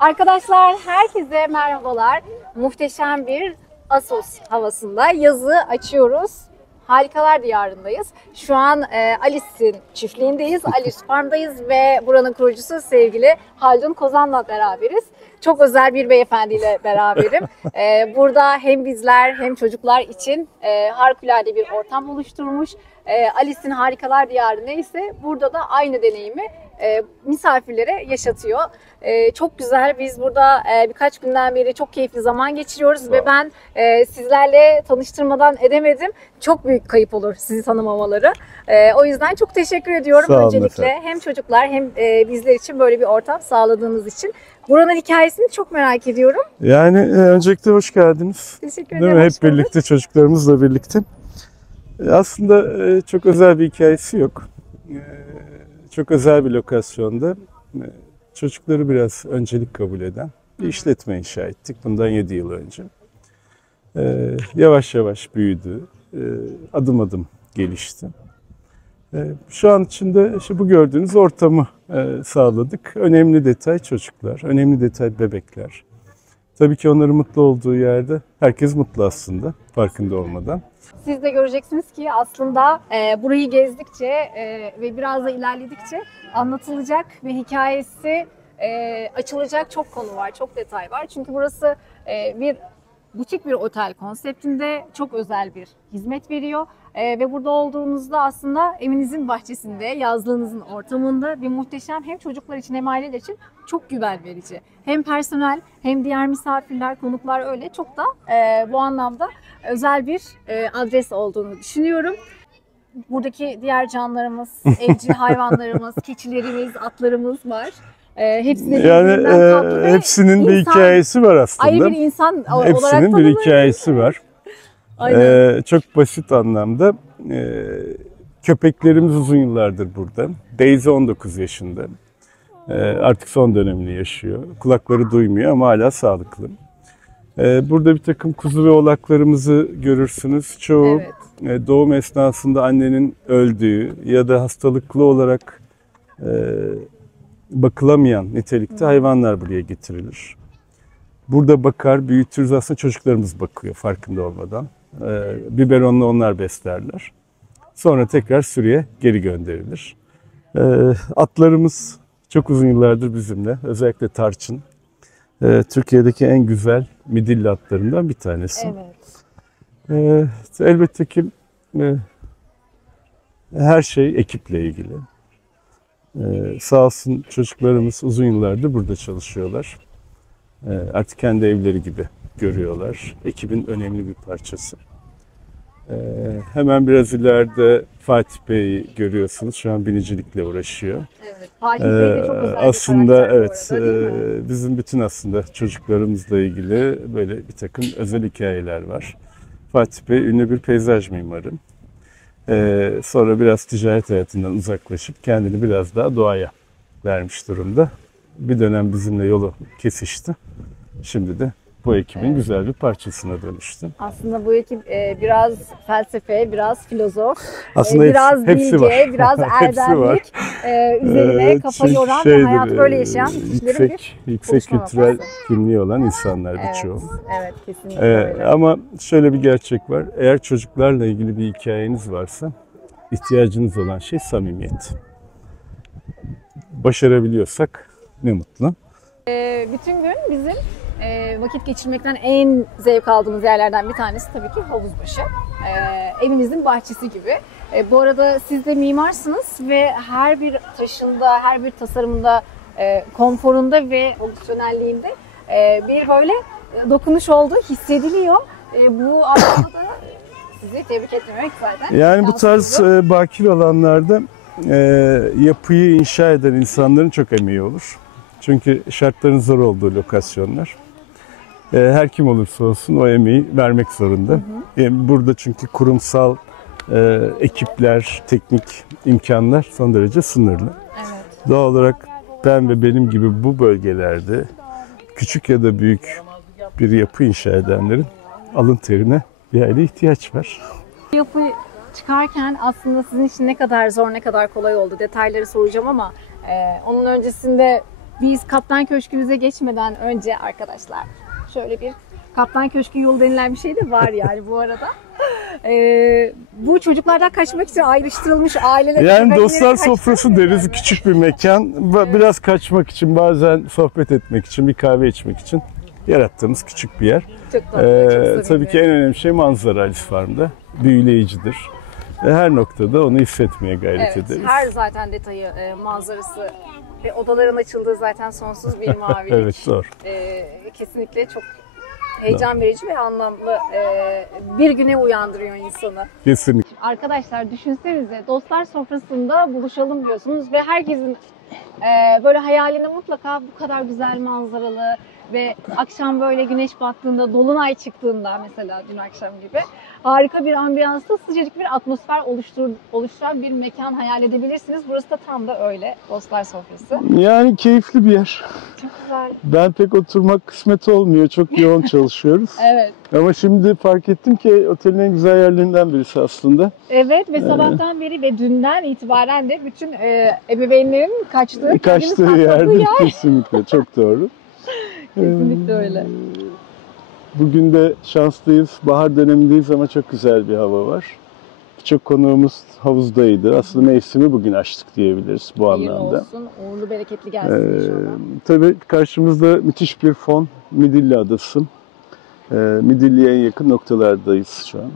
Arkadaşlar herkese merhabalar. Muhteşem bir Assos havasında yazı açıyoruz. Harikalar diyarındayız. Şu an Alice'in çiftliğindeyiz. Alice Farm'dayız ve buranın kurucusu sevgili Haldun Kozan'la beraberiz. Çok özel bir beyefendiyle beraberim. Burada hem bizler hem çocuklar için harikulade bir ortam oluşturmuş. Alice'in Harikalar Diyarı neyse burada da aynı deneyimi misafirlere yaşatıyor. Çok güzel. Biz burada birkaç günden beri çok keyifli zaman geçiriyoruz ve ben sizlerle tanıştırmadan edemedim. Çok büyük kayıp olur sizi tanımamaları. O yüzden çok teşekkür ediyorum öncelikle. Efendim. Hem çocuklar hem bizler için böyle bir ortam sağladığınız için. Buranın hikayesini çok merak ediyorum. Yani öncelikle hoş geldiniz. Teşekkür Değil ederim. mi? Hoş Hep bulduk. birlikte, çocuklarımızla birlikte. Aslında çok özel bir hikayesi yok. Çok özel bir lokasyonda çocukları biraz öncelik kabul eden bir işletme inşa ettik bundan 7 yıl önce. Yavaş yavaş büyüdü, adım adım gelişti. Şu an içinde işte bu gördüğünüz ortamı sağladık. Önemli detay çocuklar, önemli detay bebekler. Tabii ki onların mutlu olduğu yerde herkes mutlu aslında farkında olmadan. Siz de göreceksiniz ki aslında burayı gezdikçe ve biraz da ilerledikçe anlatılacak ve hikayesi açılacak çok konu var, çok detay var. Çünkü burası bir butik bir otel konseptinde çok özel bir hizmet veriyor. Ve burada olduğunuzda aslında evinizin bahçesinde, yazlığınızın ortamında bir muhteşem hem çocuklar için hem aileler için çok güven verici. Hem personel hem diğer misafirler, konuklar öyle çok da bu anlamda özel bir adres olduğunu düşünüyorum. Buradaki diğer canlarımız, evcil hayvanlarımız, keçilerimiz, atlarımız var. Hepsi de birbirinden tatlı ve hepsinin bir insan, hikayesi var aslında. ayrı bir insan olarak Hepsinin bir tanımlıyoruz. hikayesi var. Aynen. Çok basit anlamda köpeklerimiz uzun yıllardır burada. Daisy 19 yaşında. Artık son dönemini yaşıyor. Kulakları duymuyor ama hala sağlıklı. Burada bir takım kuzu ve oğlaklarımızı görürsünüz. Çoğu doğum esnasında annenin öldüğü ya da hastalıklı olarak bakılamayan nitelikte hayvanlar buraya getirilir. Burada bakar, büyütürüz, aslında çocuklarımız bakıyor farkında olmadan. Biberonla onlar beslerler. Sonra tekrar sürüye geri gönderilir. Atlarımız çok uzun yıllardır bizimle. Özellikle Tarçın. Türkiye'deki en güzel midilli atlarından bir tanesi. Evet. Elbette ki her şey ekiple ilgili. Sağ olsun çocuklarımız uzun yıllardır burada çalışıyorlar. Artık kendi evleri gibi görüyorlar. Ekibin önemli bir parçası. Hemen biraz ileride Fatih Bey'i görüyorsunuz. Şu an binicilikle uğraşıyor. Evet. Fatih Bey de çok özel Aslında bir karakter evet, bu arada, değil mi? bizim bütün aslında çocuklarımızla ilgili böyle bir takım özel hikayeler var. Fatih Bey ünlü bir peyzaj mimarı. Sonra biraz ticaret hayatından uzaklaşıp kendini biraz daha doğaya vermiş durumda. Bir dönem bizimle yolu kesişti. Şimdi de bu ekibin güzel bir parçasına dönüştü. Aslında bu ekip biraz felsefe, biraz filozof, Aslında biraz hepsi bilge, var. biraz Hepsi var. erdemlik, üzerine kafa yoran ve hayatı böyle yaşayan kişilerin yüksek buluşma kültürel noktası. kimliği olan insanlar Evet, birçoğu. evet kesinlikle öyle. Ama şöyle bir gerçek var. Eğer çocuklarla ilgili bir hikayeniz varsa ihtiyacınız olan şey samimiyet. Başarabiliyorsak ne mutlu. Bütün gün bizim vakit geçirmekten en zevk aldığımız yerlerden bir tanesi tabii ki Havuzbaşı. Evimizin bahçesi gibi. Bu arada siz de mimarsınız ve her bir taşında, her bir tasarımında, konforunda ve fonksiyonelliğinde bir böyle dokunuş olduğu hissediliyor. Bu anlamda da sizi tebrik etmek zaten. Yani bu tarz bakir alanlarda yapıyı inşa eden insanların çok emeği olur. Çünkü şartların zor olduğu lokasyonlar. Her kim olursa olsun o emeği vermek zorunda. Burada çünkü kurumsal ekipler, teknik imkanlar son derece sınırlı. Evet. Doğal olarak ben ve benim gibi bu bölgelerde küçük ya da büyük bir yapı inşa edenlerin alın terine bir aile ihtiyaç var. Yapı çıkarken aslında sizin için ne kadar zor, ne kadar kolay oldu detayları soracağım ama onun öncesinde Biz Kaptan Köşkü'nüze geçmeden önce arkadaşlar şöyle bir Kaptan Köşkü yolu denilen bir şey de var yani bu arada. Bu çocuklardan kaçmak için ayrıştırılmış aileler. Yani dostlar sofrası deriz, küçük bir mekan. Biraz kaçmak için, bazen sohbet etmek için, bir kahve içmek için yarattığımız küçük bir yer. Çok tatlı, çok tabii ki en önemli şey manzara Alice Farm'da. Büyüleyicidir. Ve her noktada onu hissetmeye gayret ederiz. Her zaten detayı, manzarası ve odaların açıldığı zaten sonsuz bir mavilik. Evet, doğru. Kesinlikle çok heyecan verici ve anlamlı bir güne uyandırıyor insanı. Kesinlikle. Arkadaşlar düşünsenize, dostlar sofrasında buluşalım diyorsunuz ve herkesin böyle hayalinde mutlaka bu kadar güzel manzaralı ve akşam böyle güneş battığında, dolunay çıktığında mesela dün akşam gibi harika bir ambiyansta sıcacık bir atmosfer oluşturan bir mekan hayal edebilirsiniz. Burası da tam da öyle, dostlar sofrası. Yani keyifli bir yer. Çok güzel. Ben pek oturmak kısmet olmuyor. Çok yoğun çalışıyoruz. Evet. Ama şimdi fark ettim ki otelin en güzel yerlerinden birisi aslında. Evet ve sabahtan beri ve dünden itibaren de bütün ebeveynlerin kaçtığı yerdir kesinlikle. Çok doğru. Kesinlikle öyle. Bugün de şanslıyız. Bahar dönemindeyiz ama çok güzel bir hava var. Birçok konuğumuz havuzdaydı. Aslında mevsimi bugün açtık diyebiliriz bu Hayırlı anlamda. olsun, uğurlu bereketli gelsin inşallah. Tabii karşımızda müthiş bir fon. Midilli Adası. Midilli'ye en yakın noktalardayız şu an.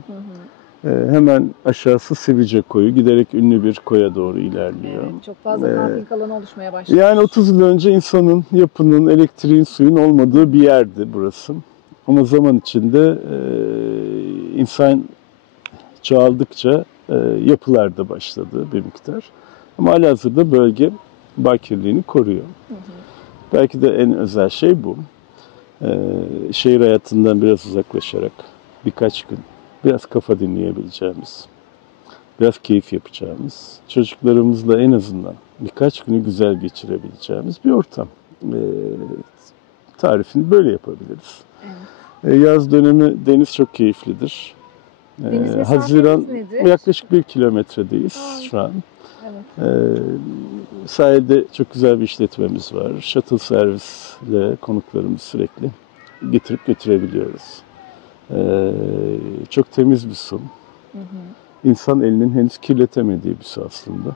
Hemen aşağısı Sivice Koyu. Giderek ünlü bir koya doğru ilerliyor. Evet, çok fazla kamping alanı oluşmaya başladı. Yani 30 yıl önce insanın, yapının, elektriğin, suyun olmadığı bir yerdi burası. Ama zaman içinde insan çoğaldıkça yapılar da başladı bir miktar. Ama halihazırda bölge bakirliğini koruyor. Belki de en özel şey bu. Şehir hayatından biraz uzaklaşarak birkaç gün biraz kafa dinleyebileceğimiz, biraz keyif yapacağımız, çocuklarımızla en azından birkaç günü güzel geçirebileceğimiz bir ortam. Tarifini böyle yapabiliriz. Evet. Yaz dönemi deniz çok keyiflidir. Haziran yaklaşık 1 kilometredeyiz şu an. Evet. Sahilde çok güzel bir işletmemiz var. Shuttle servisle konuklarımızı sürekli getirip götürebiliyoruz. Çok temiz bir su. İnsan elinin henüz kirletemediği bir su aslında.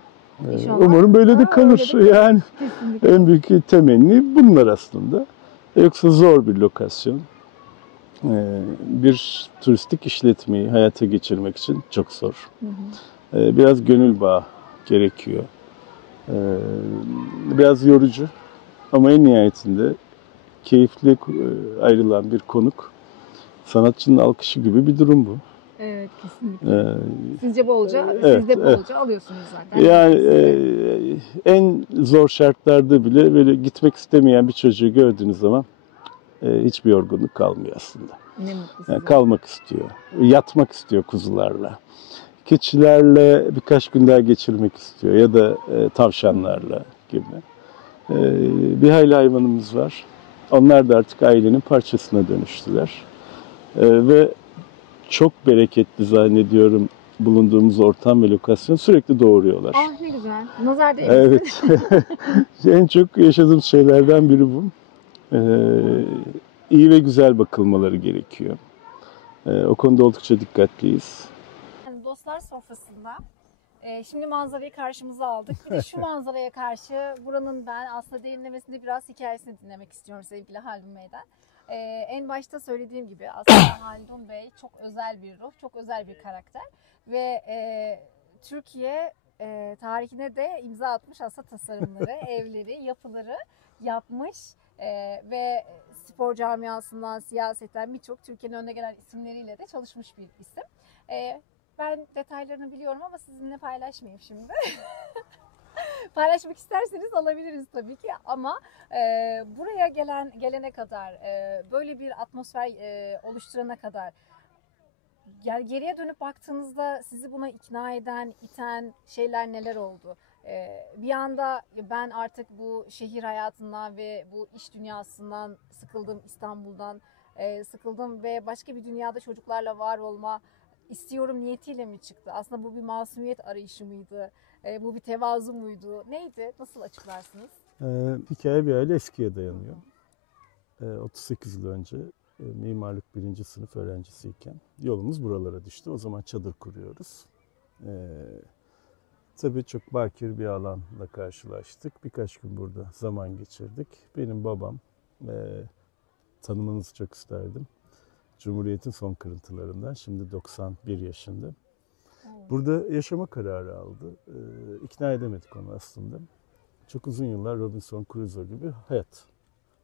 Umarım böyle de kalır. Yani kesinlikle. En büyük temenni bunlar aslında. Yoksa zor bir lokasyon. Bir turistik işletmeyi hayata geçirmek için çok zor. Biraz gönül bağı gerekiyor. Biraz yorucu ama en nihayetinde keyifli ayrılan bir konuk. Sanatçının alkışı gibi bir durum bu. Evet, kesinlikle. Sizce bolca, siz de bolca alıyorsunuz zaten. Yani en zor şartlarda bile böyle gitmek istemeyen bir çocuğu gördüğünüz zaman hiçbir yorgunluk kalmıyor aslında. Ne mutlu size. Yani kalmak istiyor, yatmak istiyor kuzularla. Keçilerle birkaç gün daha geçirmek istiyor ya da tavşanlarla gibi. Bir hayli hayvanımız var. Onlar da artık ailenin parçasına dönüştüler. Ve çok bereketli zannediyorum bulunduğumuz ortam ve lokasyon, sürekli doğuruyorlar. Ah ne güzel. Nazar değmesin. Evet. En çok yaşadığım şeylerden biri bu. İyi ve güzel bakılmaları gerekiyor. O konuda oldukça dikkatliyiz. Yani dostlar sofrasında şimdi manzarayı karşımıza aldık. Bir de şu manzaraya karşı buranın ben aslında derinlemesinde biraz hikayesini dinlemek istiyorum sevgili Haldun Bey'den. En başta söylediğim gibi aslında Haldun Bey çok özel bir ruh, çok özel bir karakter ve Türkiye tarihine de imza atmış aslında tasarımları, evleri, yapıları yapmış ve spor camiasından, siyasetten birçok Türkiye'nin önde gelen isimleriyle de çalışmış bir isim. Ben detaylarını biliyorum ama sizinle paylaşmayayım şimdi. Paylaşmak isterseniz alabiliriz tabii ki ama buraya gelene kadar böyle bir atmosfer oluşturana kadar yani geriye dönüp baktığınızda sizi buna ikna eden, iten şeyler neler oldu? Bir anda ben artık bu şehir hayatından ve bu iş dünyasından sıkıldım, İstanbul'dan sıkıldım ve başka bir dünyada çocuklarla var olma istiyorum niyetiyle mi çıktı? Aslında bu bir masumiyet arayışı mıydı? Bu bir tevazu muydu? Neydi? Nasıl açıklarsınız? Hikaye bir aile eskiye dayanıyor. 38 yıl önce mimarlık 1. sınıf öğrencisiyken yolumuz buralara düştü. O zaman çadır kuruyoruz. Tabii çok bakir bir alanla karşılaştık. Birkaç gün burada zaman geçirdik. Benim babam, tanımanızı çok isterdim. Cumhuriyet'in son kırıntılarından, şimdi 91 yaşında. Burada yaşama kararı aldı. İkna edemedik onu aslında. Çok uzun yıllar Robinson Crusoe gibi hayat.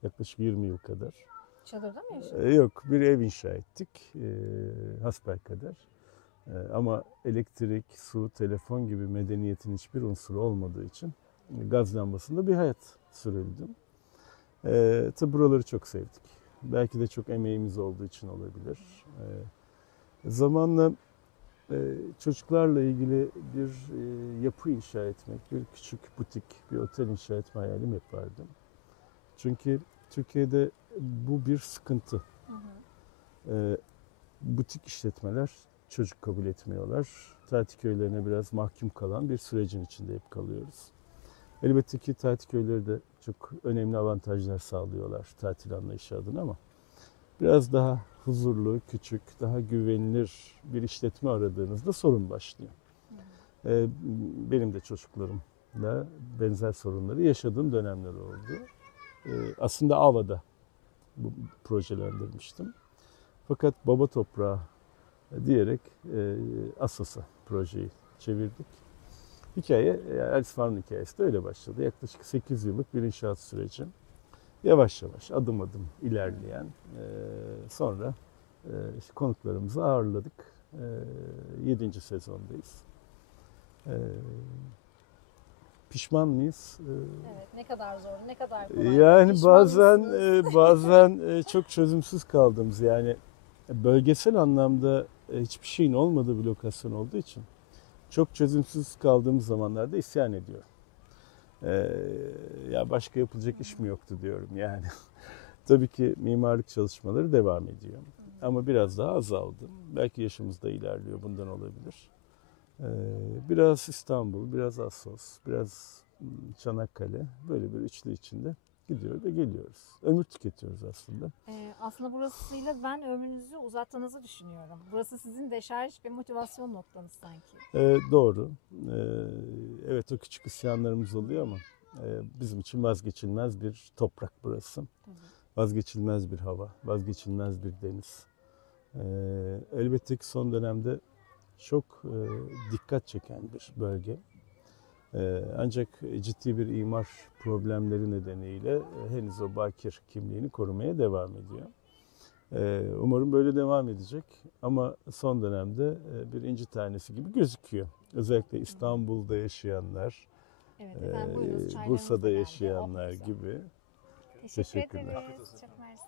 Yaklaşık 20 yıl kadar. Çadırda mı yaşadın? Yok, bir ev inşa ettik. Hasbelkader. Ama elektrik, su, telefon gibi medeniyetin hiçbir unsuru olmadığı için gaz lambasında bir hayat sürdüm. Tabi buraları çok sevdik. Belki de çok emeğimiz olduğu için olabilir. Zamanla çocuklarla ilgili bir yapı inşa etmek, bir küçük butik, bir otel inşa etme hayalim hep vardı. Çünkü Türkiye'de bu bir sıkıntı. Butik işletmeler çocuk kabul etmiyorlar. Tatil köylerine biraz mahkum kalan bir sürecin içinde hep kalıyoruz. Elbette ki tatil köyleri de çok önemli avantajlar sağlıyorlar tatil anlayışı adına ama biraz daha huzurlu, küçük, daha güvenilir bir işletme aradığınızda sorun başlıyor. Benim de çocuklarımla benzer sorunları yaşadığım dönemler oldu. Aslında Ava'da bu projelendirmiştim. Fakat baba toprağı diyerek Assos'a projeyi çevirdik. Hikaye, Alice Farm hikayesi de öyle başladı. Yaklaşık 8 yıllık bir inşaat süreci. Yavaş yavaş, adım adım ilerleyen, sonra işte konuklarımızı ağırladık. 7. sezondayız. Pişman mıyız? Evet, ne kadar zor, ne kadar kolay. Yani Pişman bazen çok çözümsüz kaldığımız, yani bölgesel anlamda hiçbir şeyin olmadığı bir lokasyon olduğu için çok çözümsüz kaldığımız zamanlarda isyan ediyorum. Ya başka yapılacak iş mi yoktu diyorum yani. Tabii ki mimarlık çalışmaları devam ediyor. Ama biraz daha azaldı. Belki yaşımız da ilerliyor, bundan olabilir. Biraz İstanbul, biraz Assos, biraz Çanakkale, böyle bir üçlü içinde gidiyor ve geliyoruz. Ömür tüketiyoruz aslında. Aslında burasıyla ben ömrünüzü uzattığınızı düşünüyorum. Burası sizin deşarj ve motivasyon noktanız sanki. Doğru. Evet, o küçük isyanlarımız oluyor ama bizim için vazgeçilmez bir toprak burası. Tabii. Vazgeçilmez bir hava, vazgeçilmez bir deniz. Elbette ki son dönemde çok dikkat çeken bir bölge. Ancak ciddi bir imar problemleri nedeniyle henüz o bakir kimliğini korumaya devam ediyor. Umarım böyle devam edecek ama son dönemde bir inci tanesi gibi gözüküyor. Özellikle İstanbul'da yaşayanlar, evet, efendim, buyurunuz, Bursa'da yaşayanlar gibi. Teşekkür ederiz. Çok mersi.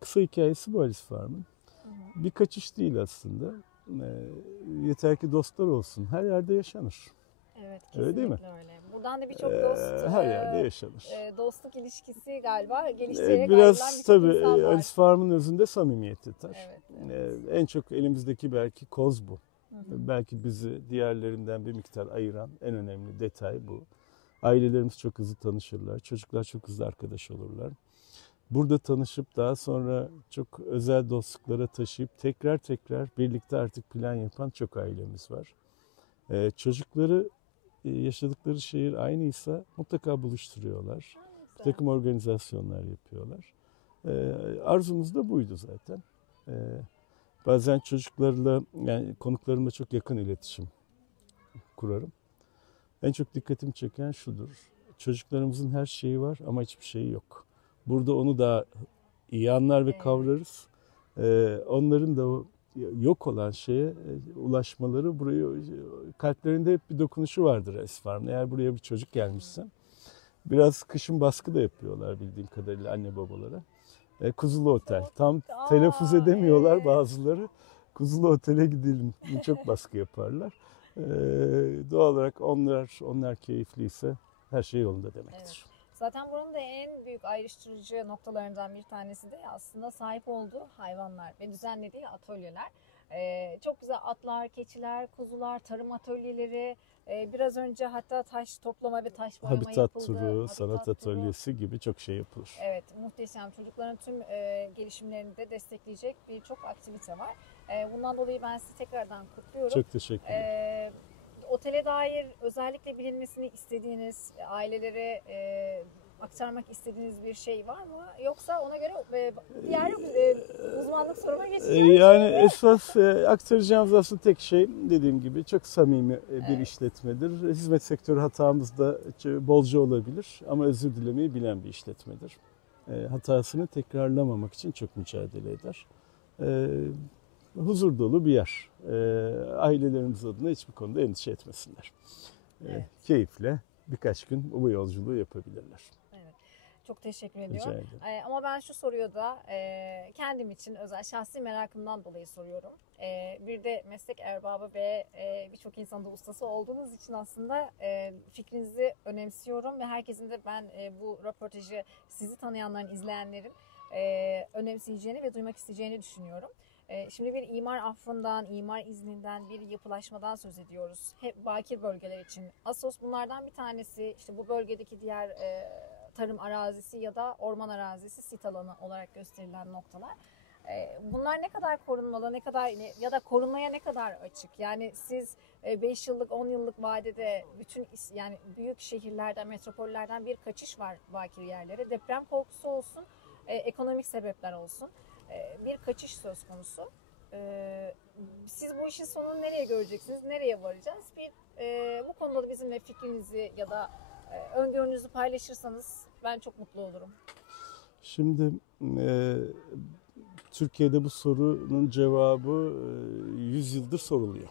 Kısa hikayesi bu Alice Farm'ın. Bir kaçış değil aslında. Yeter ki dostlar olsun. Her yerde yaşanır. Evet, kesinlikle öyle değil mi? Öyle. Buradan da birçok dost, her yerde yaşanır. Dostluk ilişkisi galiba geliştirerek biraz tabii insan var. Alice Farm'ın özünde samimiyet yeter. Evet. En çok elimizdeki belki koz bu. Belki bizi diğerlerinden bir miktar ayıran en önemli detay bu. Ailelerimiz çok hızlı tanışırlar. Çocuklar çok hızlı arkadaş olurlar. Burada tanışıp daha sonra çok özel dostluklara taşıyıp tekrar birlikte artık plan yapan çok ailemiz var. Çocukları yaşadıkları şehir aynıysa mutlaka buluşturuyorlar. Bir takım organizasyonlar yapıyorlar. Arzumuz da buydu zaten. Bazen çocuklarla, yani konuklarımla çok yakın iletişim kurarım. En çok dikkatimi çeken şudur. Çocuklarımızın her şeyi var ama hiçbir şeyi yok. Burada onu daha iyi anlar ve kavrarız. Onların da o yok olan şeye ulaşmaları, buraya kalplerinde hep bir dokunuşu vardır Alice Farm'ın. Eğer buraya bir çocuk gelmişse biraz kışın baskı da yapıyorlar bildiğim kadarıyla anne babalara. Kuzulu Otel. Tam telaffuz edemiyorlar bazıları. Kuzulu Otel'e gidelim. Çok baskı yaparlar. Doğal olarak onlar keyifliyse her şey yolunda demektir. Evet. Zaten buranın da en büyük ayrıştırıcı noktalarından bir tanesi de aslında sahip olduğu hayvanlar ve düzenlediği atölyeler. Çok güzel atlar, keçiler, kuzular, tarım atölyeleri, Biraz önce hatta taş toplama ve taş boyama Habitat yapıldı. turu, Habitat sanat turu. atölyesi gibi çok şey yapılır. Evet, muhteşem. Çocukların tüm gelişimlerini de destekleyecek birçok aktivite var. Bundan dolayı ben sizi tekrardan kutluyorum. Çok teşekkürler. Otele dair özellikle bilinmesini istediğiniz, ailelere aktarmak istediğiniz bir şey var mı? Yoksa ona göre diğer uzmanlık soruma geçeceğim. Yani esas aktaracağımız aslında tek şey dediğim gibi çok samimi bir işletmedir. Hizmet sektörü hatamız da bolca olabilir ama özür dilemeyi bilen bir işletmedir. Hatasını tekrarlamamak için çok mücadele eder. Huzur dolu bir yer. Ailelerimiz adına hiçbir konuda endişe etmesinler. Evet. Keyifle birkaç gün bu yolculuğu yapabilirler. Evet. Çok teşekkür Rica ediyorum. ederim. Ama ben şu soruyu da kendim için özel şahsi merakımdan dolayı soruyorum. Bir de meslek erbabı ve birçok insanın da ustası olduğunuz için aslında fikrinizi önemsiyorum ve herkesin de ben bu röportajı sizi tanıyanların, izleyenlerin önemseyeceğini ve duymak isteyeceğini düşünüyorum. Şimdi bir imar affından, imar izninden, bir yapılaşmadan söz ediyoruz. Hep bakir bölgeler için. Assos bunlardan bir tanesi. İşte bu bölgedeki diğer tarım arazisi ya da orman arazisi sit alanı olarak gösterilen noktalar. Bunlar ne kadar korunmalı, ne kadar ya da korunmaya ne kadar açık? Yani siz 5 yıllık, 10 yıllık vadede bütün yani büyük şehirlerden, metropollerden bir kaçış var bakir yerlere. Deprem korkusu olsun, ekonomik sebepler olsun. Bir kaçış söz konusu. Siz bu işin sonunu nereye göreceksiniz, nereye varacağız? Bu konuda da bizimle fikrinizi ya da öngörünüzü paylaşırsanız ben çok mutlu olurum. Şimdi Türkiye'de bu sorunun cevabı 100 yıldır soruluyor.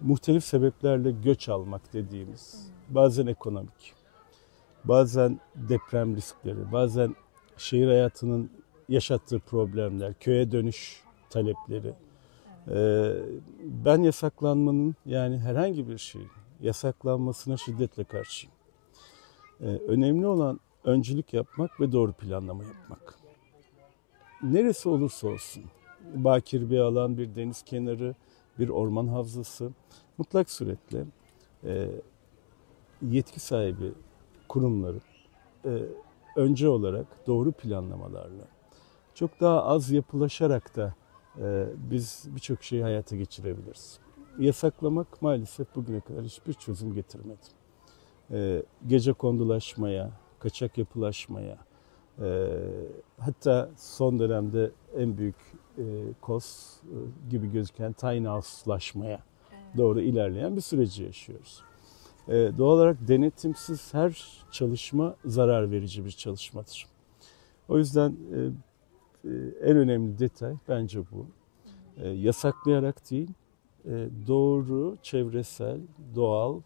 Muhtelif sebeplerle göç almak dediğimiz, bazen ekonomik, bazen deprem riskleri, bazen şehir hayatının yaşattığı problemler, köye dönüş talepleri. Ben yasaklanmanın yani herhangi bir şeyin yasaklanmasına şiddetle karşıyım. Önemli olan öncülük yapmak ve doğru planlama yapmak. Neresi olursa olsun, bakir bir alan, bir deniz kenarı, bir orman havzası, mutlak suretle yetki sahibi kurumların önce olarak doğru planlamalarla, çok daha az yapılaşarak da biz birçok şeyi hayata geçirebiliriz. Yasaklamak maalesef bugüne kadar hiçbir çözüm getirmedi. Gecekondulaşmaya, kaçak yapılaşmaya, hatta son dönemde en büyük KOS gibi gözüken tiny house'laşmaya doğru ilerleyen bir süreci yaşıyoruz. Doğal olarak denetimsiz her çalışma zarar verici bir çalışmadır. O yüzden en önemli detay bence bu. Yasaklayarak değil, doğru çevresel, doğal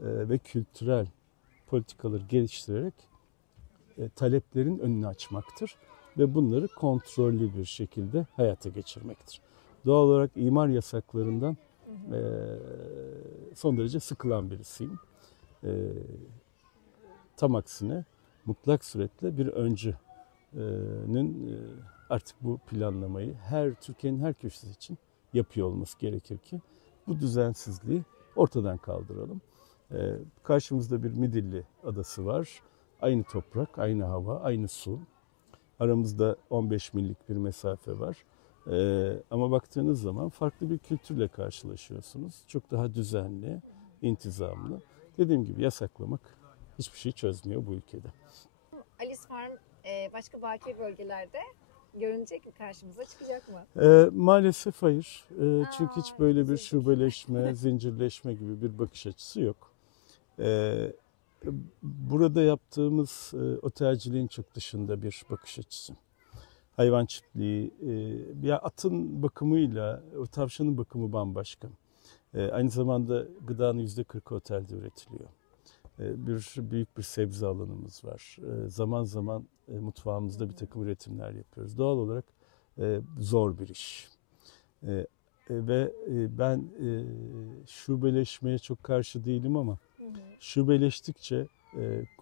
ve kültürel politikaları geliştirerek taleplerin önünü açmaktır ve bunları kontrollü bir şekilde hayata geçirmektir. Doğal olarak imar yasaklarından son derece sıkılan birisiyim. Tam aksine mutlak suretle bir öncünün artık bu planlamayı Türkiye'nin her köşesi için yapıyor olması gerekir ki bu düzensizliği ortadan kaldıralım. Karşımızda bir Midilli adası var. Aynı toprak, aynı hava, aynı su. Aramızda 15 millik bir mesafe var. Ama baktığınız zaman farklı bir kültürle karşılaşıyorsunuz. Çok daha düzenli, intizamlı. Dediğim gibi yasaklamak hiçbir şey çözmüyor bu ülkede. Alice Farm başka bakir bölgelerde görünecek mi, karşımıza çıkacak mı? Maalesef hayır. Çünkü hiç böyle bir şubeleşme, zincirleşme gibi bir bakış açısı yok. Burada yaptığımız otelciliğin çok dışında bir bakış açısı. Hayvan çiftliği, ya atın bakımıyla o tavşanın bakımı bambaşka. Aynı zamanda gıdanın %40'ı otelde üretiliyor. Büyük bir sebze alanımız var. Zaman zaman mutfağımızda bir takım üretimler yapıyoruz. Doğal olarak zor bir iş. Ve ben şubeleşmeye çok karşı değilim ama şubeleştikçe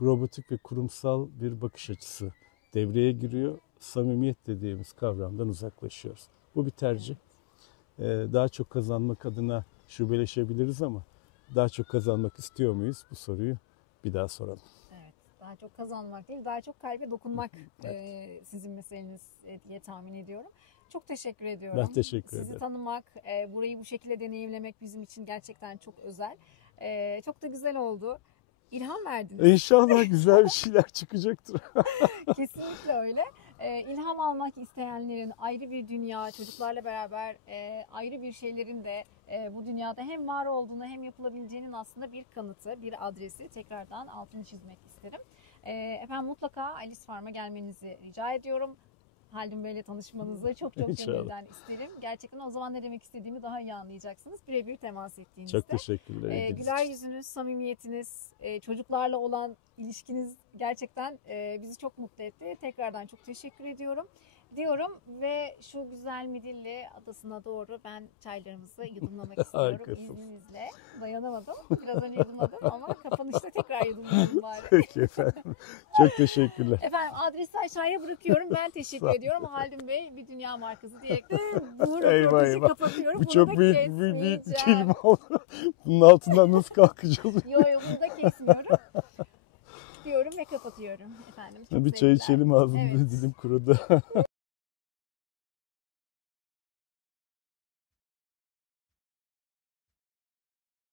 robotik ve kurumsal bir bakış açısı devreye giriyor. Samimiyet dediğimiz kavramdan uzaklaşıyoruz. Bu bir tercih. Daha çok kazanmak adına şubeleşebiliriz ama daha çok kazanmak istiyor muyuz? Bu soruyu bir daha soralım. Evet, daha çok kazanmak değil, daha çok kalbe dokunmak sizin meseleniz diye tahmin ediyorum. Çok teşekkür ediyorum. Ben teşekkür Sizi ederim. tanımak, burayı bu şekilde deneyimlemek bizim için gerçekten çok özel. Çok da güzel oldu. İlham verdiniz. İnşallah güzel bir şeyler çıkacaktır. Kesinlikle öyle. İlham almak isteyenlerin ayrı bir dünya, çocuklarla beraber ayrı bir şeylerin de bu dünyada hem var olduğunu hem yapılabileceğinin aslında bir kanıtı, bir adresi. Tekrardan altını çizmek isterim. Efendim mutlaka Alice Farm'a gelmenizi rica ediyorum. Haldun Bey'le tanışmanızı çok İnşallah. gönülden isterim. Gerçekten o zaman ne demek istediğimi daha iyi anlayacaksınız. Birebir temas ettiğinizde. Çok teşekkürler. ilginiz Güler için. yüzünüz, samimiyetiniz, çocuklarla olan ilişkiniz gerçekten bizi çok mutlu etti. Tekrardan çok teşekkür ediyorum diyorum ve şu güzel Midilli Adası'na doğru ben çaylarımızı yudumlamak istiyorum Harikasın. izninizle. Dayanamadım. Biraz önce yudumladım ama kapanışta tekrar yudumladım bari. Peki efendim. Çok teşekkürler. Efendim adresi aşağıya bırakıyorum. Ben teşekkür Sağ ediyorum. Haldun Bey bir dünya markası diyerek de bu Eyvah, röportajı eyvah. kapatıyorum. Bu Bunu çok da büyük bir kesmeyeceğim. kelime oldu. Bunun altından nasıl kalkacağız? Yo bunu da kesmiyorum. Diyorum ve kapatıyorum efendim. Çok Bir çay sevgiler. içelim ağzımda Evet. dilim kurudu.